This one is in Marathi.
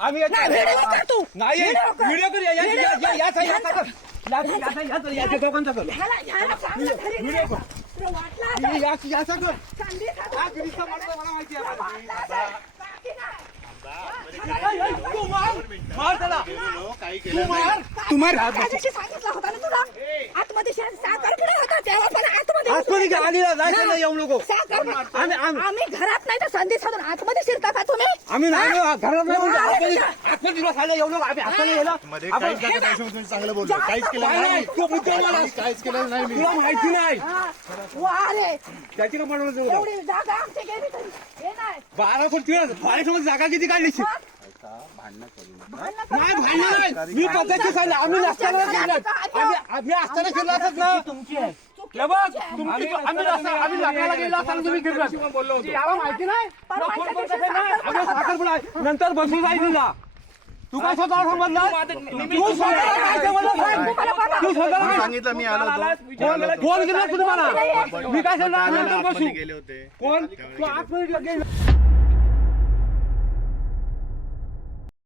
आम्ही व्हिडिओ करूया आम्ही घरात नाही तर संधी साधून आतमध्ये शिरता का तुम्ही? आम्ही नाही घरात नाही येऊ नको आम्ही हाताने गेला चांगलं बोलतो काहीच केलं नाही काहीच केलं नाही मी तुला माहिती नाही वा रे त्याची का बनवलं एवढी जागा आमची गेली तरी हे नाही 12 कोटी जागा किती काढली नाही भांडण मी पद्धतची सांगितलं आम्ही नसताना आम्ही असताना फिरला असत ना तुमची आम्ही लग्नाला गेलो असताना तुम्ही फिरला बोललो होतो याला माहिती नाही आम्ही साखरपुडा नंतर बसून जायचं ना तू काय स्वतः समजला तू स्वतः सांगितलं मी आलो फोन केला तुम्हाला मी काय सांगणार नंतर बसू गेले होते कोण तू 8 मिनिट